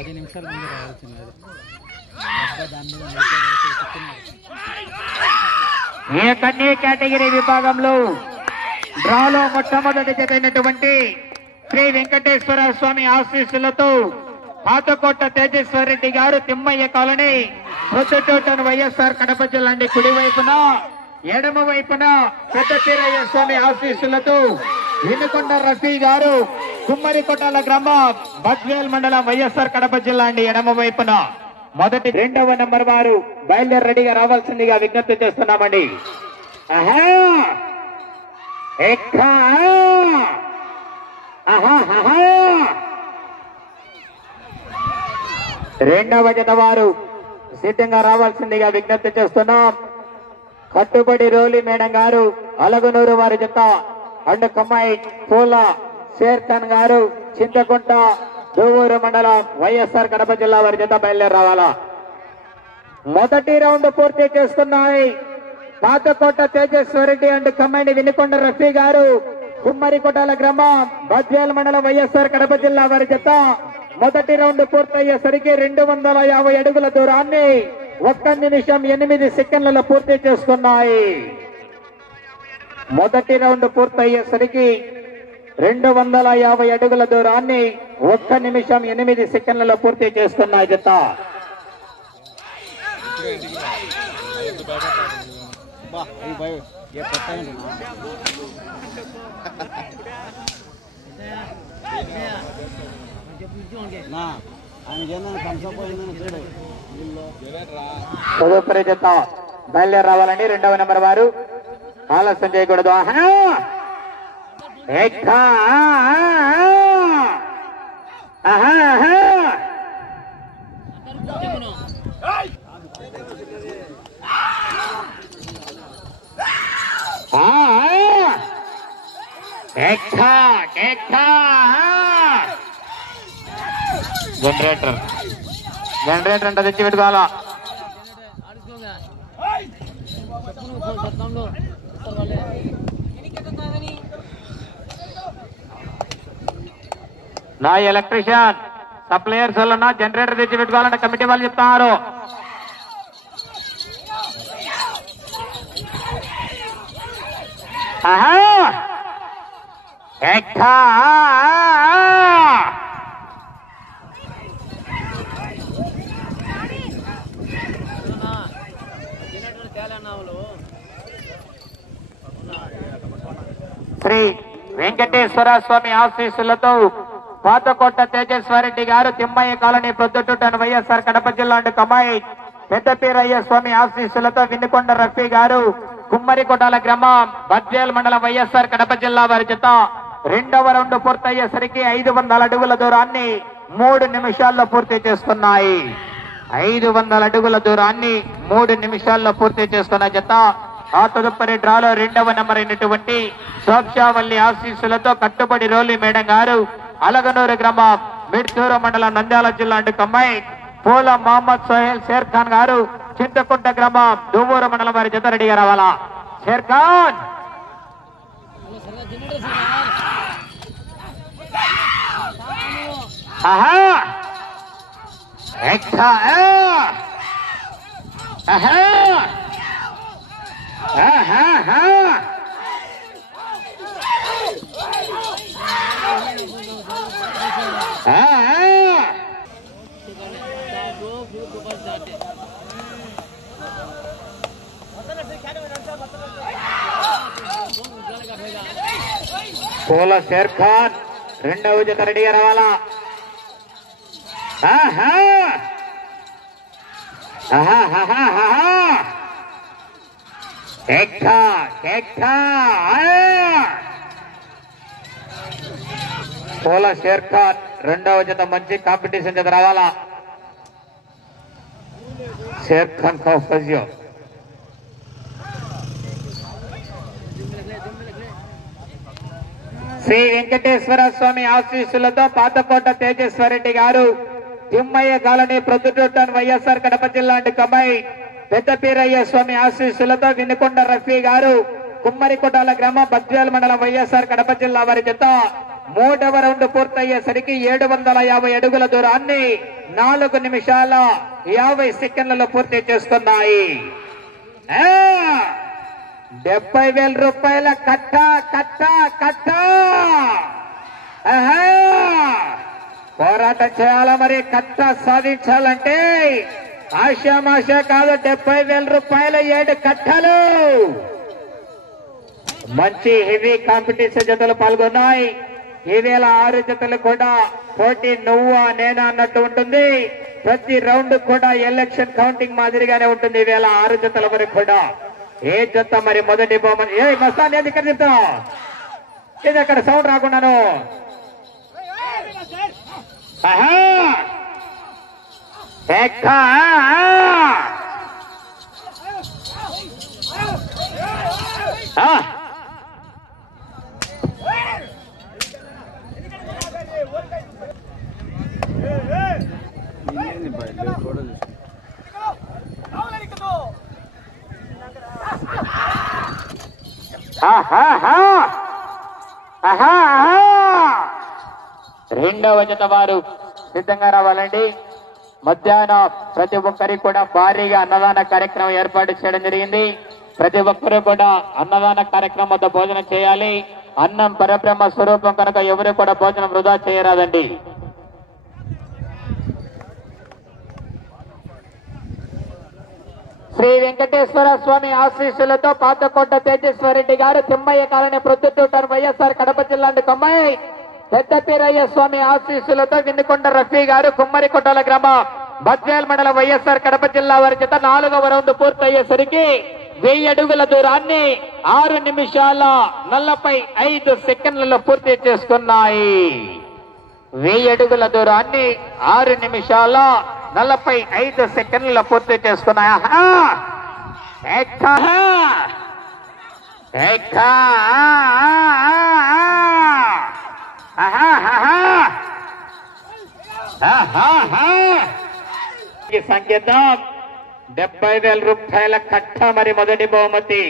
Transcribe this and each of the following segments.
10 నిమిషాల ముందు రావాల్సింది. ఏ కన్నీ కేటగిరీ విభాగంలో డ్రాలో మొట్టమొదటి జతైనటువంటి శ్రీ వెంకటేశ్వర స్వామి ఆశీస్సులతో పాతకోట తేజేశ్వర రెడ్డి గారు తిమ్మయ్య కాలనీ ప్రొద్దుటోటను వైఎస్ఆర్ కడప జిల్లా కుడి వైపున ఎడమ వైపున పెద్ద తీరయ్య స్వామి ఆశీస్సులతో వినుకొండ రఫీ గారు కుమ్మరికొట్టాల గ్రామం బద్వేల్ మండలం వైఎస్ఆర్ కడప జిల్లా ఎడమ వైపున మొదటి 2వ నెంబర్ వారు బయలుదేరి రెడీగా రావాల్సిందిగా విజ్ఞప్తి చేస్తున్నామండి. రెండవ జత వారు సిద్ధంగా రావాల్సిందిగా విజ్ఞప్తి చేస్తున్నాం. కట్టుబడి రోలి మేడం గారు అలగనూరు వారి జత అండ్ కమ్మాయి పూల షేర్ ఖాన్ గారు చింతకుంట దూవూరు మండలం వైఎస్ఆర్ కడప జిల్లా వారి జత బయలుదేరి రావాలా. మొదటి రౌండ్ పూర్తి చేసుకున్నాయి. పాతకోట తేజేశ్వరరెడ్డి అండ్ కమ్మాయి వినుకొండ రఫీ గారు కుమ్మరికొట్టాల గ్రామం బద్వేల్ మండలం వైఎస్ఆర్ కడప జిల్లా వారి జత మొదటి రౌండ్ పూర్తయ్యేసరికి 250 అడుగుల దూరాన్ని 1 నిమిషం 8 సెకండ్లలో పూర్తి చేసుకున్నాయి. మొదటి రౌండ్ పూర్తయ్యేసరికి 250 అడుగుల దూరాన్ని 1 నిమిషం 8 సెకండ్లలో పూర్తి చేసుకున్నాయి జత. తదుపరి జత బయలుదేరి రావాలండి. 2వ నెంబర్ వారు ఆలస్యం చేయకూడదు. జనరేటర్ అంటే తెచ్చి పెట్టుకోవాలా. నా ఎలక్ట్రీషియన్ సప్లయర్స్ వల్ల జనరేటర్ తెచ్చి పెట్టుకోవాలంటే కమిటీ వాళ్ళు చెప్తున్నారు. శ్రీ వెంకటేశ్వర స్వామి ఆశీస్సులతో పాతకోట తేజేశ్వరరెడ్డి గారు తిమ్మయ్య కాలనీ ప్రొద్దుటూటను వైఎస్ఆర్ కడప జిల్లా కమాయి పెద్దపీరయ్య స్వామి ఆశీస్సులతో వినుకొండ రఫీ గారు కుమ్మరికొట్టాల గ్రామం బద్వేల్ మండలం వైఎస్ఆర్ కడప జిల్లా వారి జత 2వ రౌండ్ పూర్తయ్యేసరికి 500 అడుగుల దూరాన్ని 3 నిమిషాల్లో పూర్తి చేసుకున్నాయి. 500 అడుగుల దూరాన్ని 3 నిమిషాల్లో పూర్తి చేసుకున్న జత. ఆ తదుపరి డ్రాలో 2వ నెంబర్ అయినటువంటి సోక్షావల్లి ఆశీస్సులతో కట్టుబడి రోలి మేడం గారు అలగనూరు గ్రామం మిడ్తూరు మండలం నంద్యాల జిల్లా కమ్మాయి పూల మహమ్మద్ సోహెల్ షేర్ ఖాన్ గారు చింతకుంట గ్రామం దూవూరు మండలం వారి జత రెడీగా రావాలా. షేర్ ఖాన్ పూల షేర్ ఖాన్ 2వ జత రెడీగా రావాలా. పూల షేర్ ఖాన్ 2వ జత మంచి కాంపిటీషన్ జత రావాలా. షేర్ ఖాన్ ఫజియో శ్రీ వెంకటేశ్వర స్వామి ఆశీస్సులతో పాతకోట తేజేశ్వరరెడ్డి గారు తిమ్మయ్య కాలనీ ప్రొద్దుటూటన్ వైఎస్ఆర్ కడప జిల్లా కమ్మాయి పెద్దపీరయ్య స్వామి ఆశీస్సులతో వినుకొండ రఫీ గారు కుమ్మరికొట్టాల గ్రామం బద్వేల్ మండలం వైఎస్ఆర్ కడప జిల్లా వారి జత మూడవ రౌండ్ పూర్తయ్యేసరికి 750 అడుగుల దూరాన్ని 4 నిమిషాల 50 సెకండ్లలో పూర్తి చేసుకున్నాయి. 70,000 రూపాయల కట్ట కట్ట కట్ట. పోరాటం చేయాలా మరి, కట్ట సాధించాలంటే ఆశామాష కాదు. 70,000 రూపాయల 7 కట్టలు. మంచి హెవీ కాంపిటీషన్ జతలు పాల్గొన్నాయి. ఈవేళ 6 జతలు కూడా పోటీ నువ్వా నేనా అన్నట్టు ఉంటుంది. ప్రతి రౌండ్ కూడా ఎలక్షన్ కౌంటింగ్ మాదిరిగానే ఉంటుంది. ఈవేళ 6 జతల వరకు కూడా ఏ జత మరి మొదటి బహుమతి. ఏ మస్తాన్ ఏది ఇక్కడ చెప్తా, ఇది అక్కడ సౌండ్ రాకున్నాను. రెండవ జత వారు సిద్ధంగా రావాలండి. మధ్యాహ్నం ప్రతి ఒక్కరికి కూడా భారీగా అన్నదాన కార్యక్రమం ఏర్పాటు చేయడం జరిగింది. ప్రతి ఒక్కరూ కూడా అన్నదాన కార్యక్రమం వద్ద భోజనం చేయాలి. అన్నం పరబ్రహ్మ స్వరూపం కనుక ఎవరు కూడా భోజనం వృధా చేయరాదండి. శ్రీ వెంకటేశ్వర స్వామి ఆశీస్సులతో పాతకోట తేజేశ్వరరెడ్డి గారు తిమ్మయ్య కాలనీ ప్రొద్దుటూరు వైఎస్ఆర్ కడప జిల్లా కమ్మాయి. పెద్దపీరయ్య స్వామి ఆశీస్సులతో విన్నుకొండ రఫీ గారు కుమ్మరికొట్టల గ్రామం బద్వేల్ మండలం వైఎస్ఆర్ కడప జిల్లా వారి చేత 4వ రౌండ్ పూర్తయ్యేసరికి 1000 అడుగుల దూరాన్ని 6 నిమిషాల 45 సెకండ్లలో పూర్తి చేసుకున్నాయి. 1000 అడుగుల దూరాన్ని 6 నిమిషాల 45 సెకండ్లలో పూర్తి చేసుకున్నాయి. సంకేతం 70,000 రూపాయల కట్ట మరి మొదటి బహుమతి.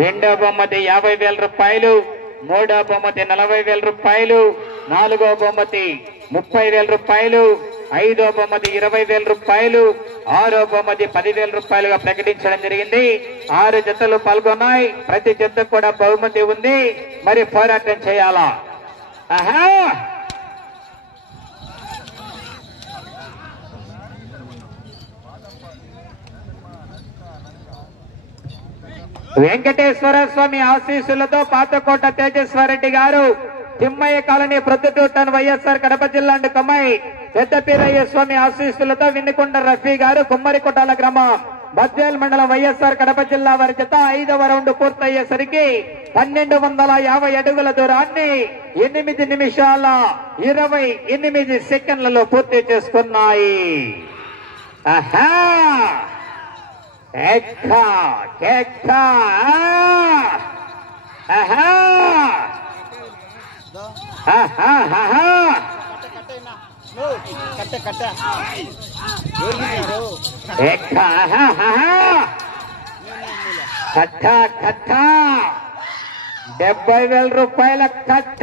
రెండవ బహుమతి 50,000 రూపాయలు. మూడవ బహుమతి 40,000 రూపాయలు. నాలుగవ బహుమతి 30,000 రూపాయలు. ఐదవ బహుమతి 20,000 రూపాయలు. ఆరో బహుమతి 10,000 రూపాయలుగా ప్రకటించడం జరిగింది. 6 జతలు పాల్గొన్నాయి. ప్రతి జత కూడా బహుమతి ఉంది. మరి పోరాటం చేయాలా. వెంకటేశ్వర స్వామి ఆశీస్సులతో పాతకోట తేజేశ్వరరెడ్డి గారు తిమ్మయ్య కాలనీ ప్రొద్దుటూరు వైఎస్ఆర్ కడప జిల్లా కమ్మాయి. పెద్దపీరయ్య స్వామి ఆశీస్సులతో విన్నుకొండ రఫీ గారు కుమ్మరికొట్టాల గ్రామం బద్వేల్ మండలం వైఎస్ఆర్ కడప జిల్లా వారి చేత 5వ రౌండ్ పూర్తయ్యేసరికి 1250 అడుగుల దూరాన్ని 8 నిమిషాల 28 సెకండ్లలో పూర్తి చేసుకున్నాయి. కట్ట కట్ట 70,000 రూపాయల కట్ట.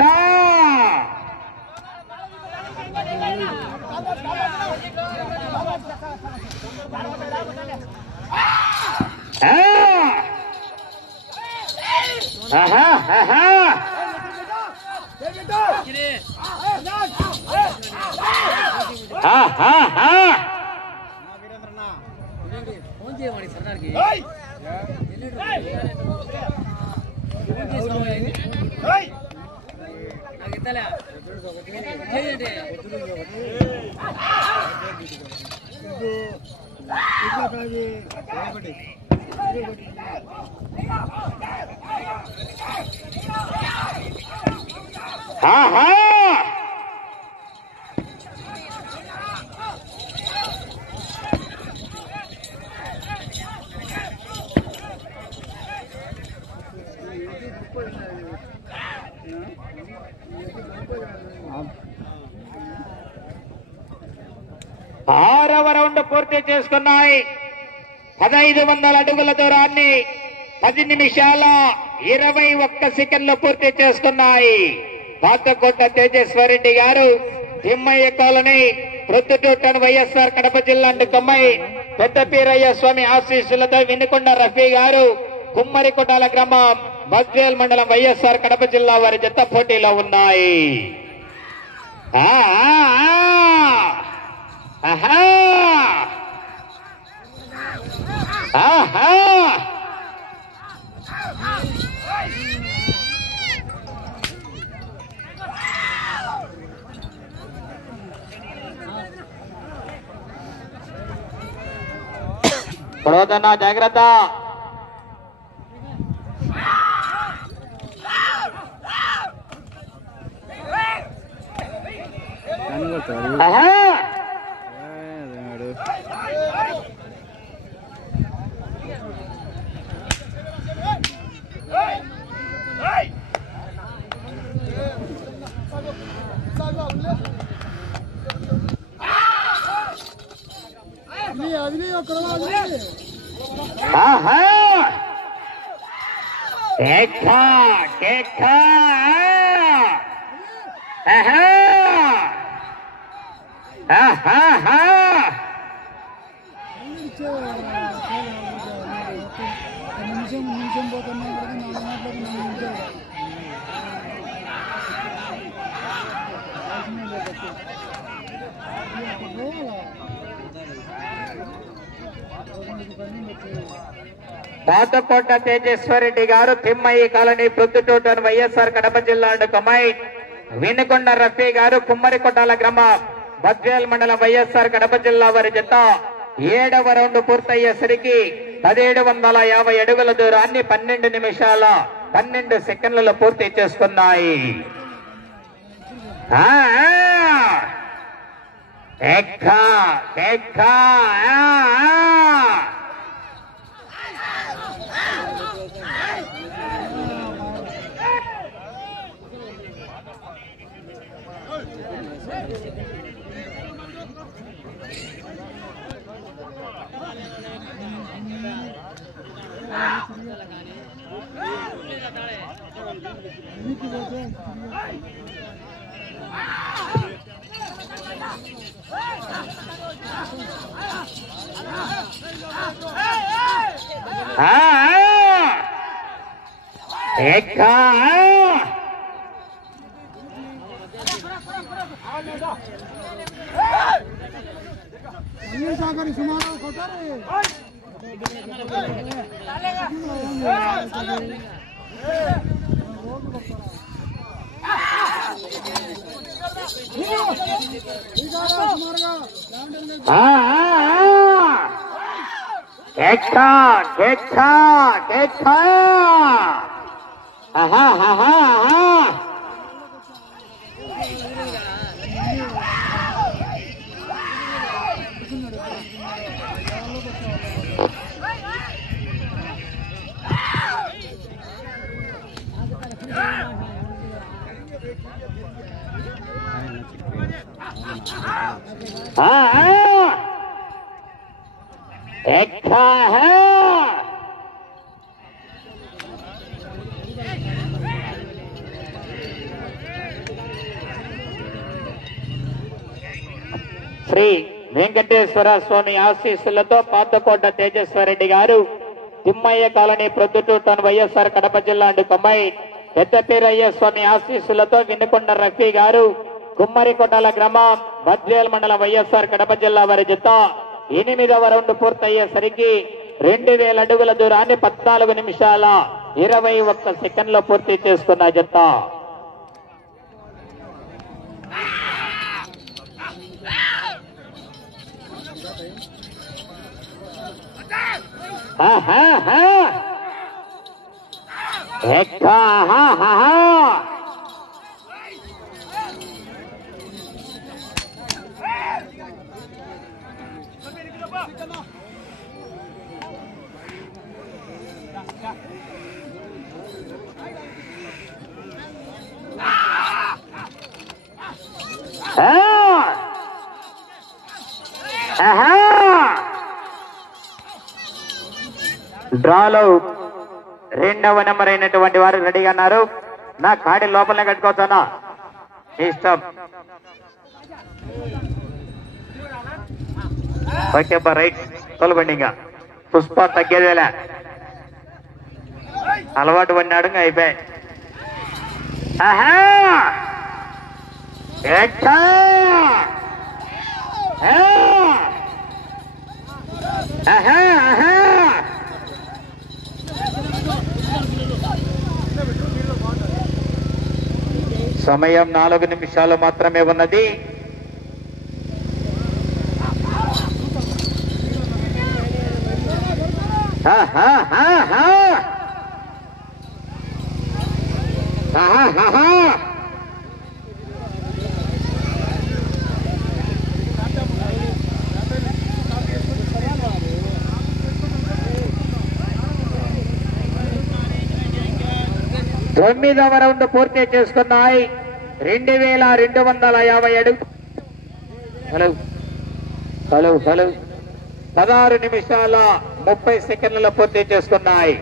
ఆరవ రౌండ్ పూర్తి చేసుకున్నాయి. 1500 అడుగుల దూరాన్ని 10 నిమిషాల 21 సెకండ్లు పూర్తి చేసుకున్నాయి. పాతకోట తేజేశ్వరరెడ్డి గారు తిమ్మయ్య కాలనీ ప్రొద్దుటూటన్ వైఎస్ఆర్ కడప జిల్లా కమ్మాయి పెద్దపీరయ్య స్వామి ఆశీస్సులతో వినుకొండ రఫీ గారు కుమ్మరికొటాల గ్రామం బద్వేల్ మండలం వైఎస్ఆర్ కడప జిల్లా వారి జత పోటీలో ఉన్నాయి. ప్రొదన జాగ్రత్త. పాతకోట తేజేశ్వరరెడ్డి గారు తిమ్మయ్య కాలనీ ప్రొద్దుటూటన్ వైఎస్ఆర్ కడప జిల్లా కమ్మాయి వినుకొండ రఫీ గారు కుమ్మరికొట్టాల గ్రామం బద్వేల్ మండలం వైఎస్ఆర్ కడప జిల్లా వారి జత 7వ రౌండ్ పూర్తయ్యేసరికి 1750 అడుగుల దూరాన్ని 12 నిమిషాల 12 సెకండ్లలో పూర్తి చేసుకున్నాయి. శ్రీ వెంకటేశ్వర స్వామి ఆశీస్సులతో పాతకోట తేజేశ్వరరెడ్డి గారు తిమ్మయ్య కాలనీ ప్రొద్దుటూటన్ వైఎస్ఆర్ కడప జిల్లా కమ్మాయి పెద్దపీరయ్య స్వామి ఆశీస్సులతో వినుకొండ రఫీ గారు కుమ్మరికొట్టాల గ్రామం బద్వేల్ మండలం వైఎస్ఆర్ కడప జిల్లా వారి జత 8వ రౌండ్ పూర్తయ్యేసరికి 2000 అడుగుల దూరాన్ని 14 నిమిషాల 21 సెకండ్లో పూర్తి చేసుకున్న జత. డ్రాలో 2వ నెంబర్ అయినటువంటి వారు రెడీగా ఉన్నారు. నా కాడి లోపలనే కట్టుకోవచ్చా? ఇష్టం. ఓకే అబ్బా రైట్ తొలబండి. ఇంకా పుష్ప తగ్గేదేలే, అలవాటు పడినాడు. ఇంకా అయిపోయాయి. సమయం 4 నిమిషాలు మాత్రమే ఉన్నది. తొమ్మిదవ రౌండ్ పూర్తి చేసుకున్నాయి. 2250 అడుగు. హలో హలో హలో 16 నిమిషాల 30 సెకండ్లలో పూర్తి చేసుకున్నాయి.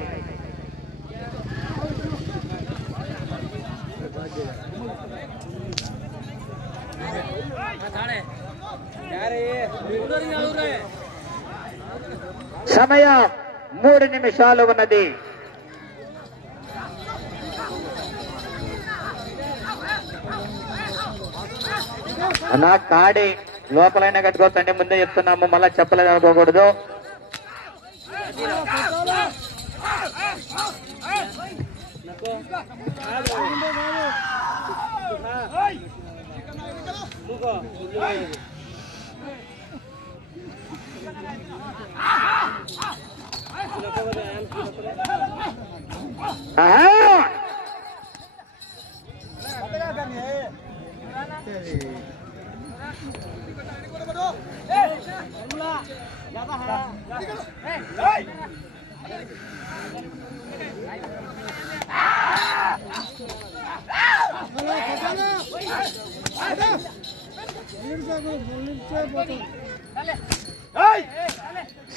సమయం 3 నిమిషాలు ఉన్నది. నా కాడి లోపలైనా కట్టుకోవచ్చండి, ముందే చెప్తున్నాము, మళ్ళా చెప్పలేదు అనుకోకూడదు.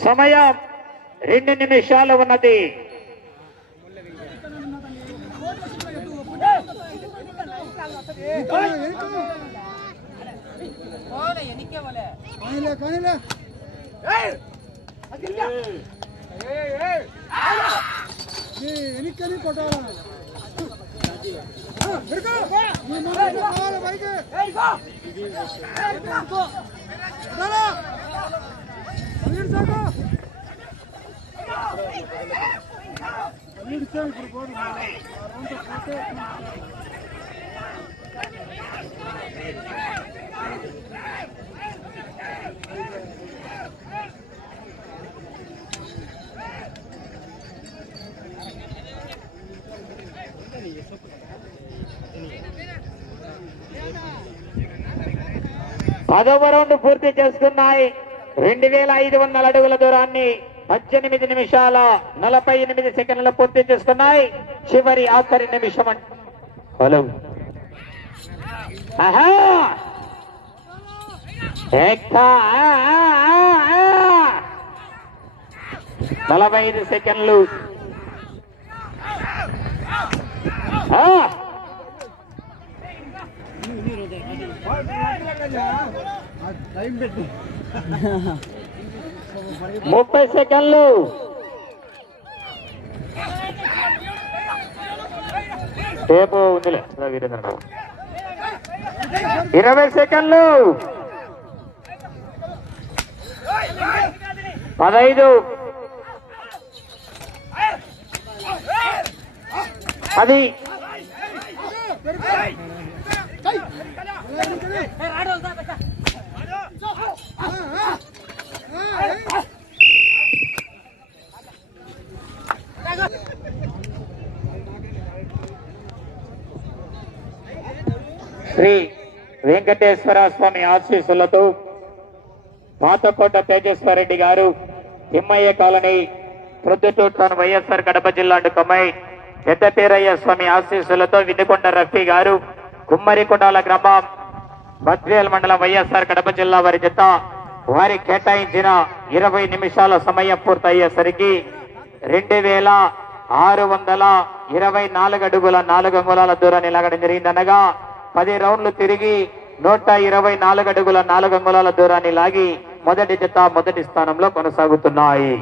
సమయం 2 నిమిషాలు ఉన్నది. పదవ రౌండ్ పూర్తి చేసుకున్నాయి. 2500 అడుగుల దూరాన్ని 18 నిమిషాల 48 సెకండ్లలో పూర్తి చేసుకున్నాయి. చివరి ఆఖరి నిమిషం. హలో 45 సెకండ్లు. ముప్పై సెకండ్లు. టేపు ఉందిలే వీరేంద్ర. 20 సెకండ్లు. 15 10 శ్రీ వెంకటేశ్వర స్వామి ఆశీస్సులతో పాతకోట తేజేశ్వరరెడ్డి గారు, తిమ్మయ్య కాలనీ, ప్రొద్దుటూరు, వైఎస్ఆర్ కడప జిల్లా కమ్మాయి, పెద్దపీరయ్య స్వామి ఆశీస్సులతో వినుకొండ రఫీ గారు, కుమ్మరికొండాల గ్రామం, బద్వేల్ మండలం, వైఎస్ఆర్ కడప జిల్లా వారి జత వారి కేటాయించిన 20 నిమిషాల సమయం పూర్తయ్యేసరికి 2624 అడుగుల 4 అంగుళాల దూరాన్ని లాగడం జరిగిందనగా 10 రౌండ్లు తిరిగి 124 అడుగుల 4 అంగుళాల దూరాన్ని లాగి మొదటి జత మొదటి స్థానంలో కొనసాగుతున్నాయి.